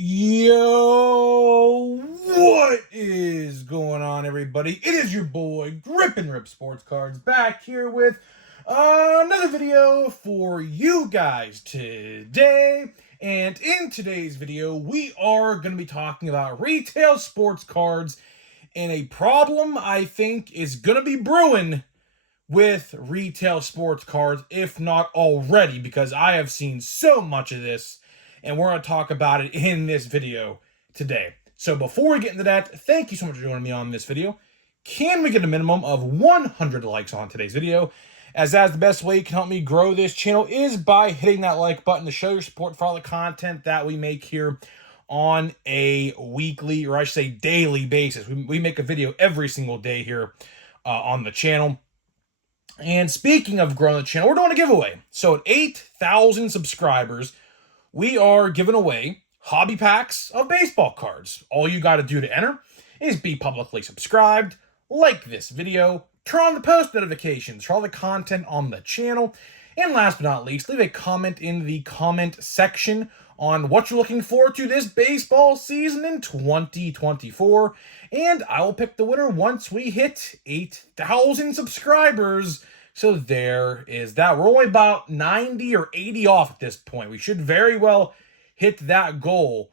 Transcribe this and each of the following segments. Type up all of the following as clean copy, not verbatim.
Yo, what is going on, everybody? It is your boy, Grip and Rip Sports Cards, back here with another video for you guys today. And in today's video, we are going to be talking about retail sports cards and a problem I think is going to be brewing with retail sports cards, if not already, because I have seen so much of this, and we're going to talk about it in this video today. So before we get into that, thank you so much for joining me on this video. Can we get a minimum of 100 likes on today's video? As that's the best way you can help me grow this channel is by hitting that like button to show your support for all the content that we make here on a weekly, or I should say daily basis. We make a video every single day here on the channel. And speaking of growing the channel, we're doing a giveaway. So at 8,000 subscribers, we are giving away hobby packs of baseball cards. All you got to do to enter is be publicly subscribed, like this video, turn on the post notifications for all the content on the channel, and last but not least, leave a comment in the comment section on what you're looking forward to this baseball season in 2024, and I will pick the winner once we hit 8,000 subscribers. So there is that. We're only about 90 or 80 off at this point. We should very well hit that goal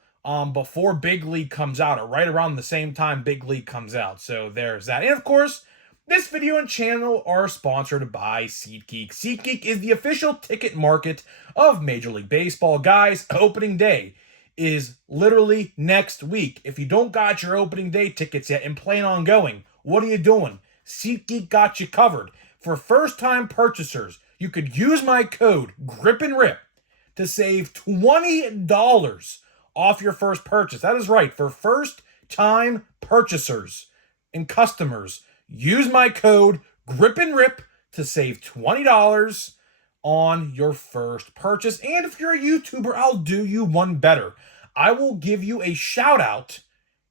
before Big League comes out, or right around the same time Big League comes out. So there's that. And of course, this video and channel are sponsored by SeatGeek. SeatGeek is the official ticket market of Major League Baseball. Guys, opening day is literally next week. If you don't got your opening day tickets yet and plan on going, what are you doing? SeatGeek got you covered. For first-time purchasers, you could use my code GRIPANDRIP to save $20 off your first purchase. That is right, for first-time purchasers and customers, use my code GRIPANDRIP to save $20 on your first purchase. And if you're a YouTuber, I'll do you one better. I will give you a shout out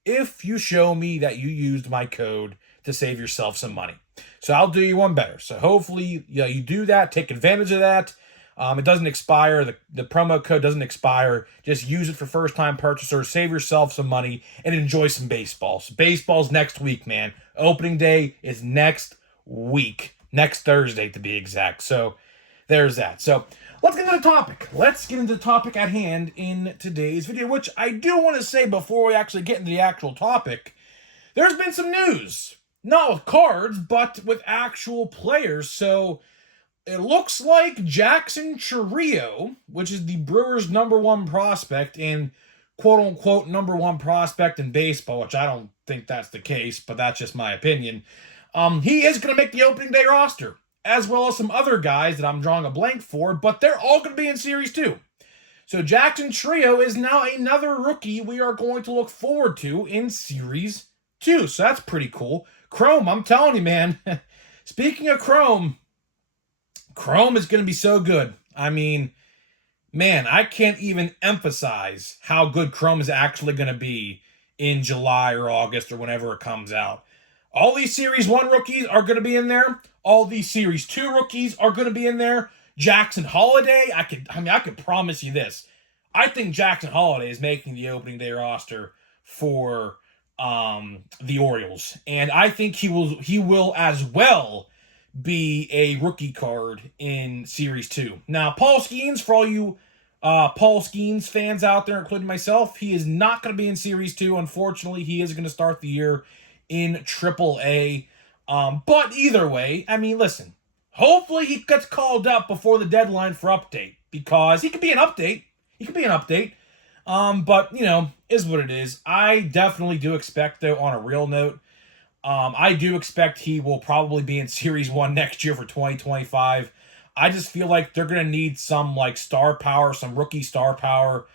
if you show me that you used my code to save yourself some money. So I'll do you one better. So hopefully you do that. Take advantage of that. It doesn't expire. The promo code doesn't expire. Just use it for first-time purchasers. Save yourself some money and enjoy some baseball. So baseball's next week, man. Opening day is next week. Next Thursday, to be exact. So there's that. So let's get into the topic. Let's get into the topic at hand in today's video, which I do want to say before we actually get into the actual topic. There's been some news. Not with cards, but with actual players. So it looks like Jackson Chourio, which is the Brewers' #1 prospect and quote-unquote #1 prospect in baseball, which I don't think that's the case, but that's just my opinion. He is going to make the opening day roster, as well as some other guys that I'm drawing a blank for, but they're all going to be in Series 2. So Jackson Chourio is now another rookie we are going to look forward to in Series 2. So that's pretty cool. Chrome, I'm telling you, man. Speaking of Chrome is going to be so good. I mean, man, I can't even emphasize how good Chrome is actually going to be in July or August or whenever it comes out. All these Series 1 rookies are going to be in there. All these Series 2 rookies are going to be in there. Jackson Holiday, I could promise you this. I think Jackson Holiday is making the opening day roster for the Orioles, and I think he will as well be a rookie card in Series 2. Now, Paul Skeens, for all you Paul Skeens fans out there, including myself, he is not going to be in Series 2. Unfortunately, he is going to start the year in AAA. But either way, I mean, listen, hopefully he gets called up before the deadline for update, because he could be an update. But, you know, is what it is. I definitely do expect, though, on a real note, I do expect he will probably be in Series 1 next year for 2025. I just feel like they're going to need some, like, star power, some rookie star power,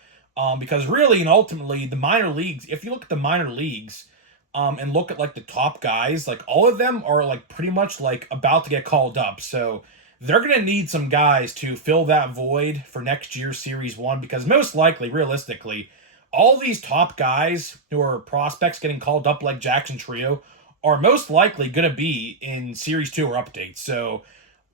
because really and ultimately, the minor leagues, if you look at the minor leagues and look at, like, the top guys, like, all of them are, like, pretty much, like, about to get called up. So they're going to need some guys to fill that void for next year's Series 1, because most likely, realistically, all these top guys who are prospects getting called up like Jackson Chourio are most likely going to be in Series 2 or updates. So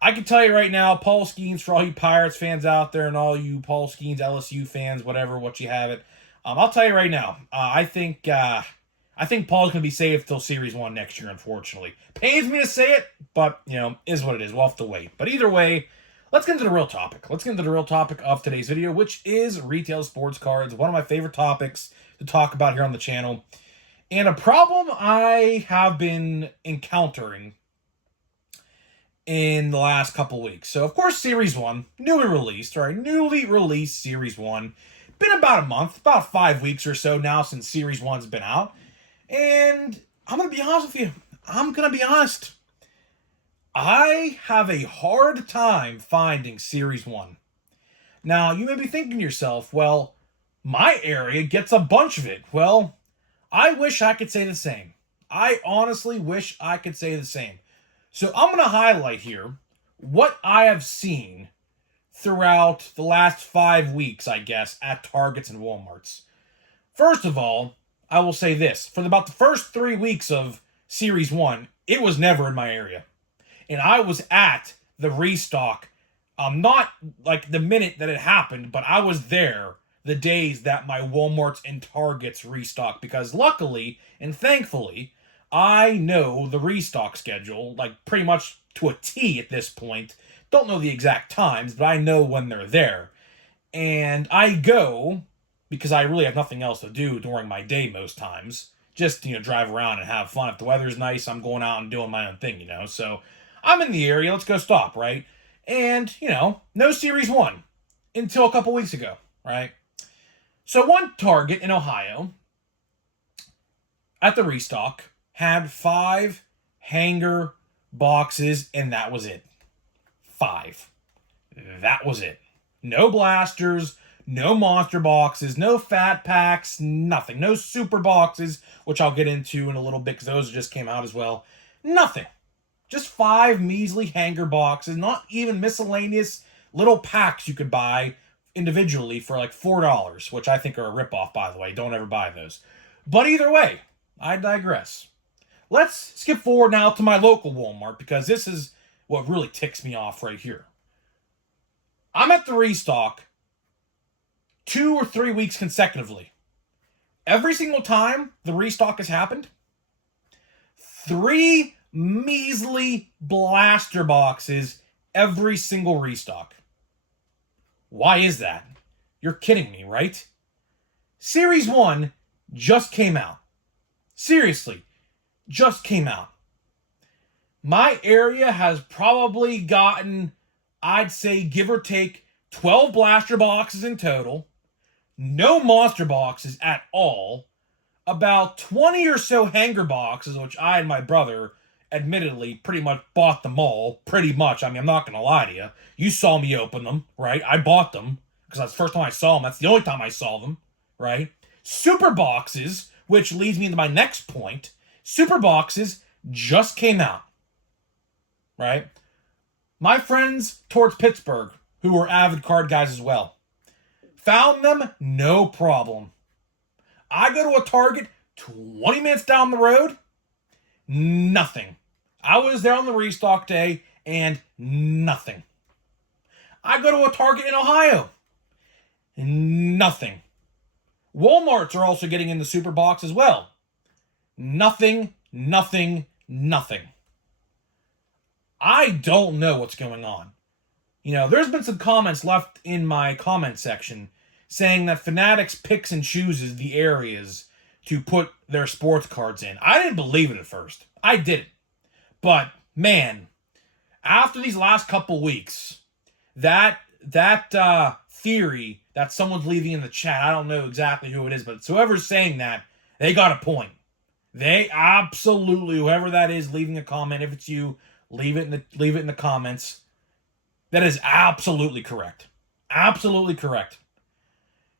I can tell you right now, Paul Skeens, for all you Pirates fans out there and all you Paul Skeens LSU fans, whatever, what you have it, I'll tell you right now. I think Paul's going to be safe till Series 1 next year, unfortunately. Pains me to say it, but, is what it is. We'll have to wait. But either way, let's get into the real topic. Let's get into the real topic of today's video, which is retail sports cards. One of my favorite topics to talk about here on the channel. And a problem I have been encountering in the last couple weeks. So, of course, Series 1, newly released, right? Newly released Series 1. Been about a month, about 5 weeks or so now since Series 1's been out. And I'm going to be honest with you. I'm going to be honest. I have a hard time finding Series 1. Now, you may be thinking to yourself, well, my area gets a bunch of it. Well, I wish I could say the same. I honestly wish I could say the same. So I'm going to highlight here what I have seen throughout the last 5 weeks, I guess, at Targets and Walmarts. First of all, I will say this. For about the first 3 weeks of Series 1, it was never in my area. And I was at the restock, not like the minute that it happened, but I was there the days that my Walmarts and Targets restocked. Because luckily and thankfully, I know the restock schedule, like pretty much to a T at this point. Don't know the exact times, but I know when they're there. And I go because I really have nothing else to do during my day most times. Just, drive around and have fun. If the weather's nice, I'm going out and doing my own thing, So I'm in the area, let's go stop, right? And, no Series 1 until a couple weeks ago, right? So one Target in Ohio at the restock had 5 hanger boxes, and that was it. 5. That was it. No blasters, no monster boxes, no fat packs, nothing. No super boxes, which I'll get into in a little bit because those just came out as well. Nothing. Just 5 measly hanger boxes, not even miscellaneous little packs you could buy individually for like $4, which I think are a ripoff, by the way. Don't ever buy those. But either way, I digress. Let's skip forward now to my local Walmart because this is what really ticks me off right here. I'm at the restock 2 or 3 weeks consecutively. Every single time the restock has happened, 3 measly blaster boxes every single restock. Why is that? You're kidding me, right? Series 1 just came out. Seriously, just came out. My area has probably gotten, I'd say, give or take, 12 blaster boxes in total. No monster boxes at all. About 20 or so hanger boxes, which I and my brother, admittedly, pretty much bought them all. Pretty much. I mean, I'm not going to lie to you. You saw me open them, right? I bought them because that's the first time I saw them. That's the only time I saw them, right? Super boxes, which leads me into my next point. Super boxes just came out, right? My friends towards Pittsburgh, who were avid card guys as well, found them no problem. I go to a Target 20 minutes down the road, nothing. I was there on the restock day and nothing. I go to a Target in Ohio, nothing. Walmarts are also getting in the super box as well. Nothing, nothing, nothing. I don't know what's going on. There's been some comments left in my comment section saying that Fanatics picks and chooses the areas to put their sports cards in. I didn't believe it at first. I didn't. But, man, after these last couple weeks, that theory that someone's leaving in the chat, I don't know exactly who it is, but whoever's saying that, they got a point. They absolutely, whoever that is leaving a comment, if it's you, leave it in the comments. That is absolutely correct. Absolutely correct.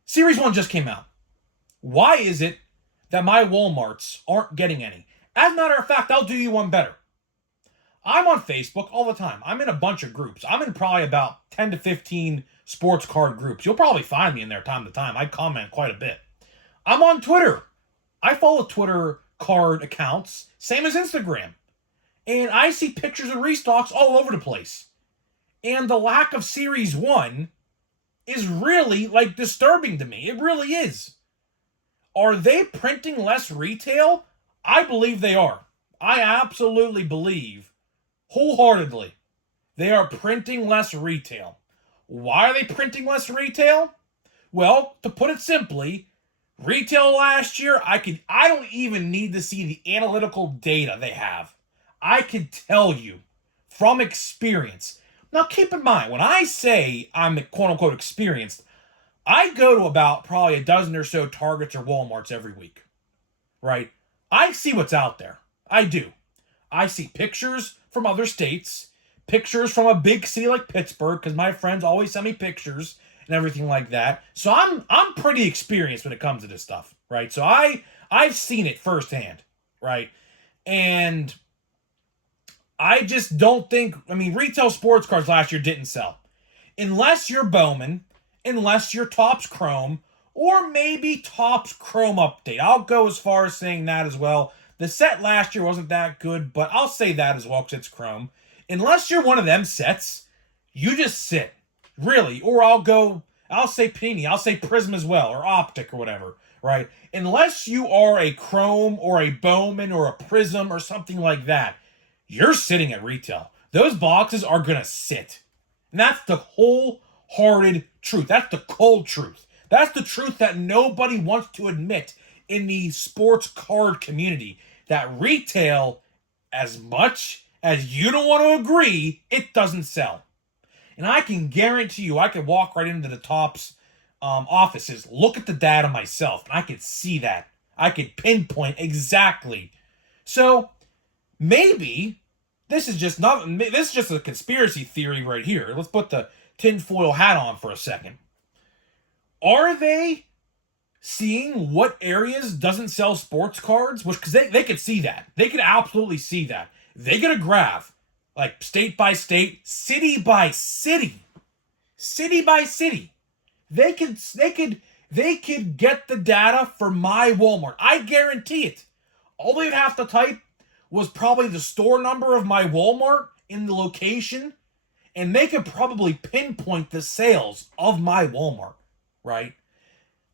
Series 1 just came out. Why is it that my Walmarts aren't getting any? As a matter of fact, I'll do you one better. I'm on Facebook all the time. I'm in a bunch of groups. I'm in probably about 10 to 15 sports card groups. You'll probably find me in there time to time. I comment quite a bit. I'm on Twitter. I follow Twitter card accounts, same as Instagram. And I see pictures of restocks all over the place. And the lack of Series 1 is really, disturbing to me. It really is. Are they printing less retail? I believe they are. I absolutely believe, wholeheartedly, they are printing less retail. Why are they printing less retail? Well, to put it simply, retail last year, I don't even need to see the analytical data they have. I can tell you from experience. Now keep in mind, when I say I'm quote unquote experienced, I go to about probably a dozen or so Targets or Walmarts every week. Right? I see what's out there. I do. I see pictures from other states, pictures from a big city like Pittsburgh, because my friends always send me pictures and everything like that. So I'm pretty experienced when it comes to this stuff, right? So I've seen it firsthand, right? And I just don't think, I mean, retail sports cards last year didn't sell. Unless you're Bowman, unless you're Topps Chrome, or maybe Topps Chrome Update. I'll go as far as saying that as well. The set last year wasn't that good, but I'll say that as well because it's Chrome. Unless you're one of them sets, you just sit. Really. Or I'll say Panini, I'll say Prism as well, or Optic or whatever, right? Unless you are a Chrome or a Bowman or a Prism or something like that, you're sitting at retail. Those boxes are going to sit. And that's the wholehearted truth. That's the cold truth. That's the truth that nobody wants to admit in the sports card community. That retail, as much as you don't want to agree, it doesn't sell. And I can guarantee you, I could walk right into the Topps offices, look at the data myself, and I could see that. I could pinpoint exactly. So maybe this is just a conspiracy theory right here. Let's put the tinfoil hat on for a second. Are they seeing what areas doesn't sell sports cards? Which, because they could see that. They could absolutely see that. They get a graph, like state by state, city by city. City by city. They could get the data for my Walmart. I guarantee it. All they'd have to type was probably the store number of my Walmart in the location, and they could probably pinpoint the sales of my Walmart, right?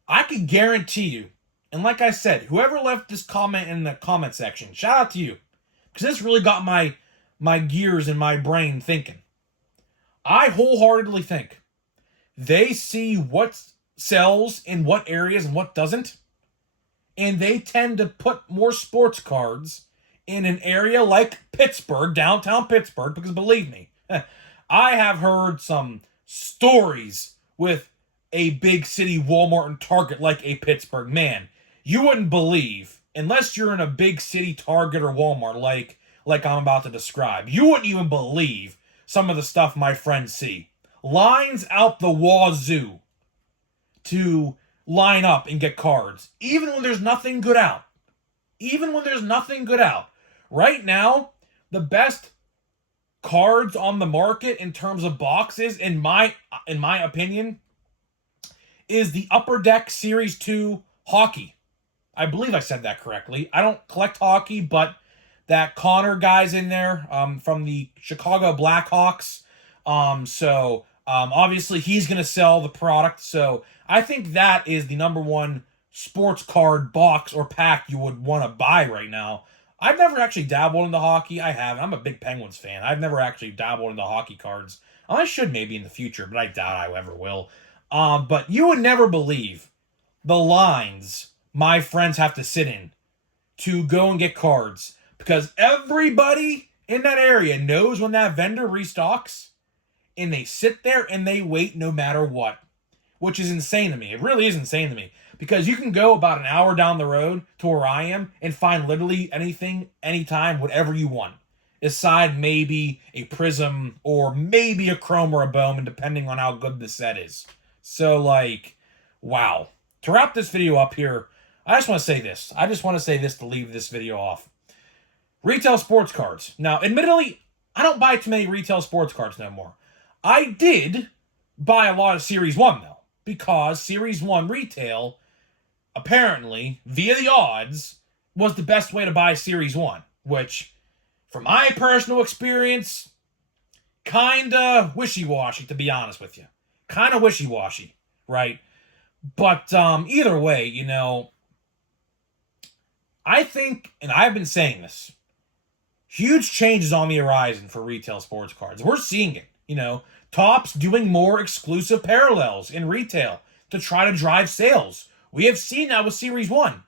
I can guarantee you, and like I said, whoever left this comment in the comment section, shout out to you, because this really got my gears in my brain thinking. I wholeheartedly think they see what sells in what areas and what doesn't, and they tend to put more sports cards in an area like Pittsburgh, downtown Pittsburgh, because believe me, I have heard some stories with a big city Walmart and Target like a Pittsburgh. Man, you wouldn't believe, unless you're in a big city Target or Walmart like I'm about to describe, you wouldn't even believe some of the stuff my friends see. Lines out the wazoo to line up and get cards, even when there's nothing good out. Even when there's nothing good out. Right now, the best cards on the market in terms of boxes, in my opinion, is the Upper Deck Series 2 Hockey. I believe I said that correctly. I don't collect hockey, but that Connor guy's in there from the Chicago Blackhawks. Obviously he's going to sell the product. So I think that is the number one sports card box or pack you would want to buy right now. I've never actually dabbled into hockey. I haven't. I'm a big Penguins fan. I've never actually dabbled into hockey cards. I should maybe in the future, but I doubt I ever will. But you would never believe the lines my friends have to sit in to go and get cards, because everybody in that area knows when that vendor restocks, and they sit there and they wait no matter what, which is insane to me. It really is insane to me, because you can go about an hour down the road to where I am and find literally anything, anytime, whatever you want, aside maybe a Prism or maybe a Chrome or a Bowman, depending on how good the set is. So, wow. To wrap this video up here, I just want to say this. I just want to say this to leave this video off. Retail sports cards. Now, admittedly, I don't buy too many retail sports cards no more. I did buy a lot of Series 1, though, because Series 1 retail, apparently, via the odds, was the best way to buy Series 1, which, from my personal experience, kinda wishy-washy, to be honest with you. Kinda wishy-washy, right? But either way, I think, and I've been saying this, huge changes on the horizon for retail sports cards. We're seeing it. Topps doing more exclusive parallels in retail to try to drive sales. We have seen that with Series 1.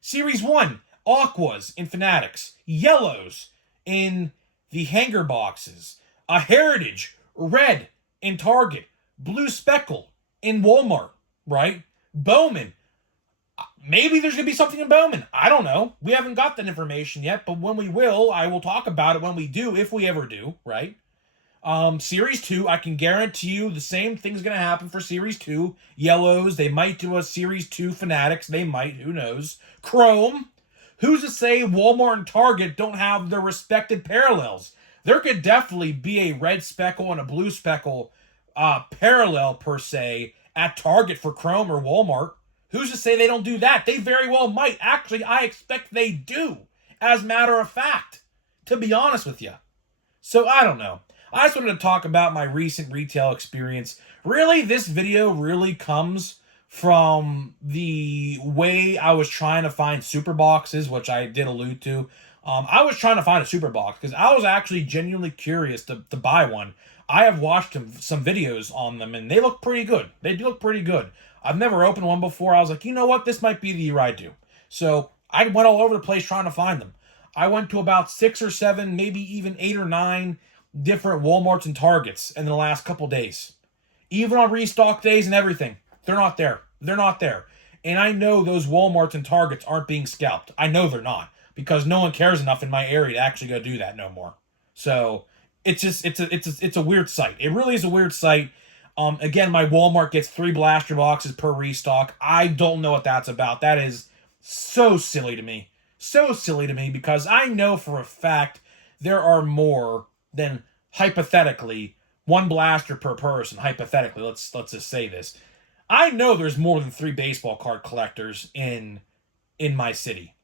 Series 1, Aquas in Fanatics, Yellows in the hanger boxes, a Heritage, Red in Target, Blue Speckle in Walmart, right? Bowman. Maybe there's going to be something in Bowman. I don't know. We haven't got that information yet, but when we will, I will talk about it when we do, if we ever do, right? Series 2, I can guarantee you the same thing's going to happen for Series 2. Yellows, they might do a Series 2 Fanatics. They might, who knows. Chrome, who's to say Walmart and Target don't have their respected parallels? There could definitely be a red speckle and a blue speckle parallel, per se, at Target for Chrome or Walmart. Who's to say they don't do that? They very well might. Actually, I expect they do, as a matter of fact, to be honest with you. So, I don't know. I just wanted to talk about my recent retail experience. Really, this video really comes from the way I was trying to find super boxes, which I did allude to. I was trying to find a super box because I was actually genuinely curious to buy one. I have watched some videos on them, and they look pretty good. They do look pretty good. I've never opened one before. I was like, you know what? This might be the year I do. So I went all over the place trying to find them. I went to about 6 or 7, maybe even 8 or 9 different Walmarts and Targets in the last couple days. Even on restock days and everything. They're not there. They're not there. And I know those Walmarts and Targets aren't being scalped. I know they're not. Because no one cares enough in my area to actually go do that no more. So it's a weird sight. It really is a weird sight. Again, my Walmart gets 3 blaster boxes per restock. I don't know what that's about. That is so silly to me. So silly to me because I know for a fact there are more than, hypothetically, 1 blaster per person. Hypothetically, let's just say this. I know there's more than 3 baseball card collectors in my city.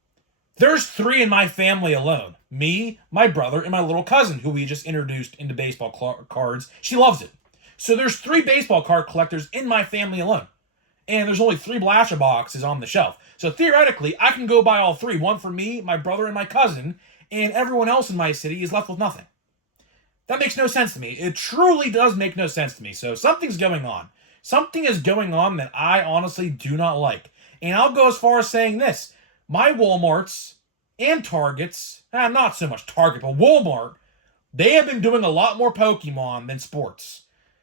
There's 3 in my family alone. Me, my brother, and my little cousin, who we just introduced into baseball cards. She loves it. So there's 3 baseball card collectors in my family alone. And there's only 3 blaster boxes on the shelf. So theoretically, I can go buy all 3. One for me, my brother, and my cousin. And everyone else in my city is left with nothing. That makes no sense to me. It truly does make no sense to me. So something's going on. Something is going on that I honestly do not like. And I'll go as far as saying this. My Walmarts and Targets, not so much Target, but Walmart, they have been doing a lot more Pokemon than sports.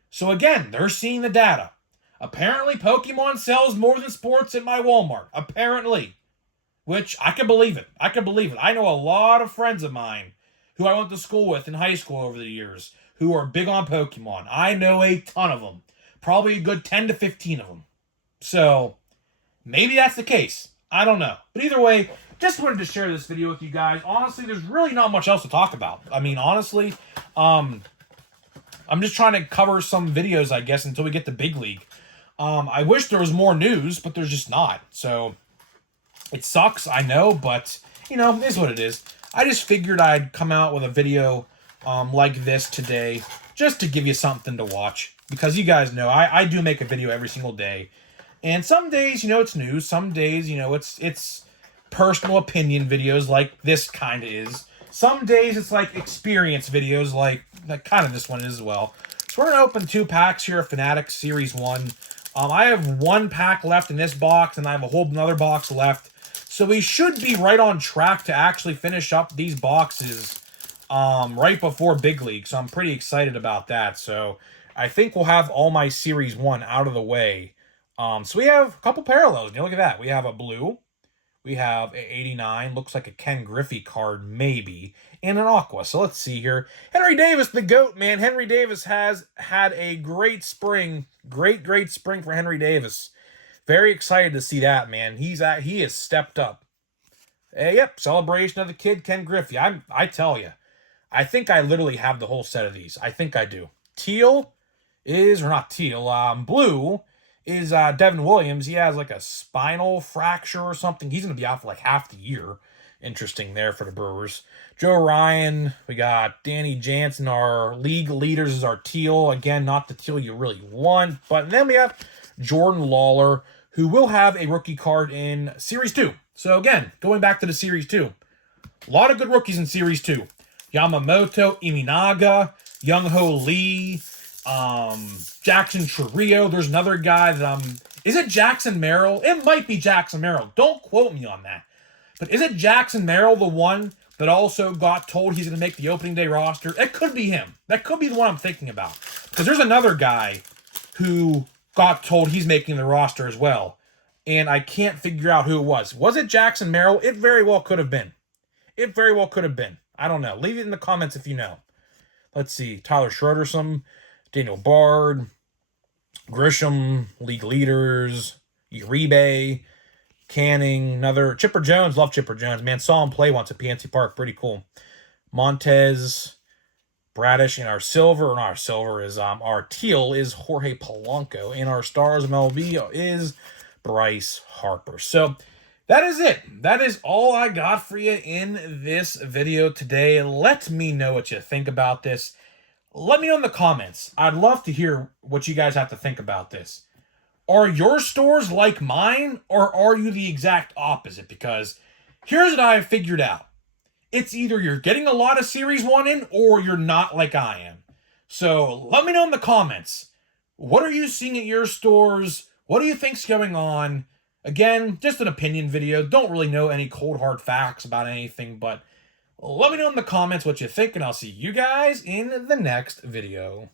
So again, they're seeing the data. Apparently, Pokemon sells more than sports at my Walmart. Apparently. Which, I can believe it. I can believe it. I know a lot of friends of mine who I went to school with in high school over the years who are big on Pokemon. I know a ton of them. Probably a good 10 to 15 of them. So, maybe that's the case. I don't know. But either way, just wanted to share this video with you guys. Honestly, there's really not much else to talk about. I mean, honestly, I'm just trying to cover some videos, I guess, until we get to Big League. I wish there was more news, but there's just not. So, it sucks, I know, but, it is what it is. I just figured I'd come out with a video like this today, just to give you something to watch. Because you guys know, I do make a video every single day. And some days, it's news. Some days, it's personal opinion videos like this kind of is. Some days it's like experience videos like kind of this one is as well. So we're going to open 2 packs here of Fanatics Series 1. I have 1 pack left in this box, and I have a whole another box left. So we should be right on track to actually finish up these boxes right before Big League. So I'm pretty excited about that. So I think we'll have all my Series 1 out of the way. So we have a couple parallels. Look at that. We have a blue. We have an 89. Looks like a Ken Griffey card, maybe. And an aqua. So let's see here. Henry Davis, the GOAT, man. Henry Davis has had a great spring. Great spring for Henry Davis. Very excited to see that, man. He has stepped up. Yep, celebration of the kid, Ken Griffey. I tell you, I think I literally have the whole set of these. I think I do. Blue is Devin Williams. He has like a spinal fracture or something. He's going to be out for like half the year. Interesting there for the Brewers. Joe Ryan. We got Danny Jansen. Our league leaders is our teal. Again, not the teal you really want. But then we have Jordan Lawler, who will have a rookie card in Series 2. So again, going back to the Series 2. A lot of good rookies in Series 2. Yamamoto, Iminaga, Young-Ho Lee, Jackson Chourio. There's another guy that is it Jackson Merrill? It might be Jackson Merrill. Don't quote me on that. But is it Jackson Merrill, the one that also got told he's going to make the opening day roster? It could be him. That could be the one I'm thinking about. Because there's another guy who got told he's making the roster as well. And I can't figure out who it was. Was it Jackson Merrill? It very well could have been. It very well could have been. I don't know. Leave it in the comments if you know. Let's see. Tyler Schroeder, Daniel Bard, Grisham, league leaders, Uribe, Canning, another Chipper Jones. Love Chipper Jones, man. Saw him play once at PNC Park. Pretty cool. Montez, Bradish, and our teal is Jorge Polanco, and our stars of MLB is Bryce Harper. So that is it. That is all I got for you in this video today. Let me know what you think about this. Let me know in the comments. I'd love to hear what you guys have to think about this. Are your stores like mine, or are you the exact opposite? Because here's what I've figured out. It's either you're getting a lot of Series 1 in, or you're not like I am. So let me know in the comments. What are you seeing at your stores? What do you think's going on? Again, just an opinion video. Don't really know any cold hard facts about anything, but let me know in the comments what you think, and I'll see you guys in the next video.